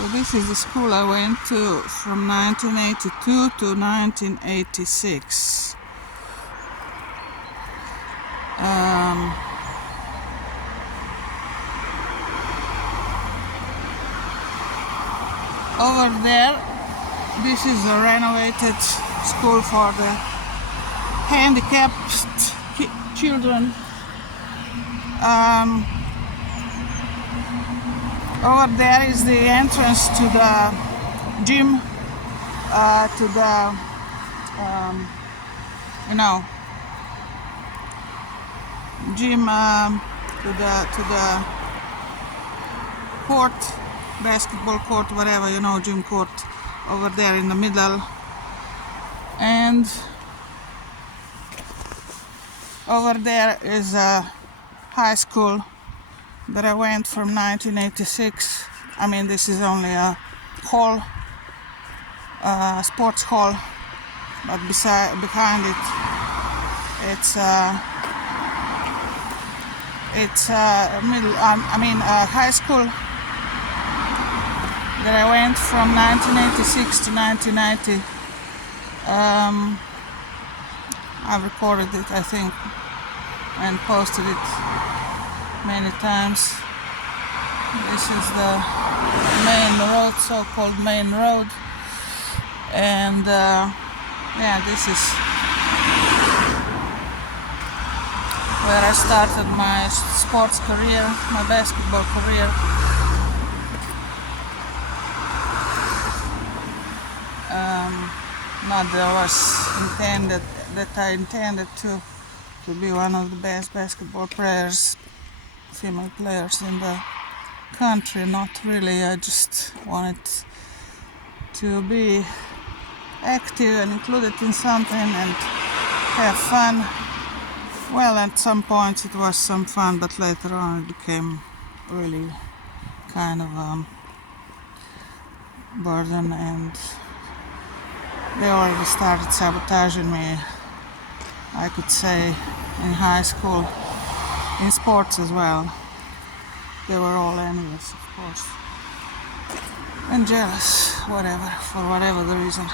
So this is the school I went to from 1982 to 1986. Over there, this is a renovated school for the handicapped children. Over there is the entrance to the gym, to the, gym, to the court, basketball court, whatever, gym court, over there in the middle. And over there is a high school that I went from 1986. I mean, this is only a hall, sports hall, but behind it, it's a high school that I went from 1986 to 1990. I've recorded it, I think, and posted it many times. This is the main road, so-called main road, and this is where I started my sports career, my basketball career. Not that I intended to be one of the best basketball players, female players in the country. Not really. I just wanted to be active and included in something and have fun. Well, at some points it was some fun, but later on it became really kind of a burden, and they already started sabotaging me, I could say, in high school, in sports as well. They were all envious, of course, and jealous, for whatever the reason.